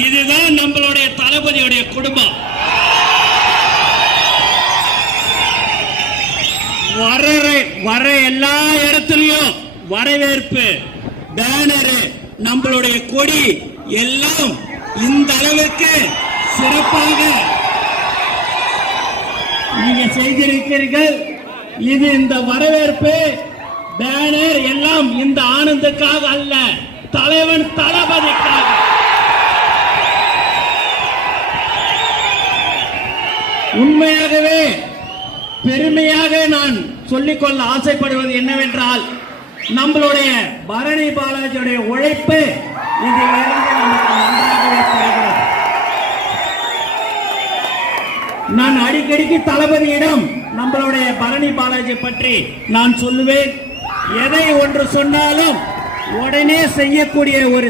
இதுதான் நம்மளுடைய தளபதியுடைய குடும்பம். வர எல்லா இடத்துலயும் வரவேற்பு, பேனரு, நம்மளுடைய கொடி எல்லாம் இந்த அளவுக்கு சிறப்பாக நீங்க செய்திருக்கிறீர்கள். இது இந்த வரவேற்பு பேனர் எல்லாம் இந்த ஆனந்துக்காக அல்ல, தலைவன் தளபதிக்காக. உண்மையாகவே பெருமையாக நான் சொல்லிக்கொள்ள ஆசைப்படுவது என்னவென்றால், நம்மளுடைய பரணி பாலாஜியுடைய உழைப்பு இதிலிருந்து நமக்கு நன்றாகவே தெரிகிறது. நான் அடிக்கடிக்கு தளபதியிடம் நம்மளுடைய பரணி பாலாஜி பற்றி நான் சொல்லுவேன். எதை ஒன்று சொன்னாலும் உடனே செய்யக்கூடிய ஒரு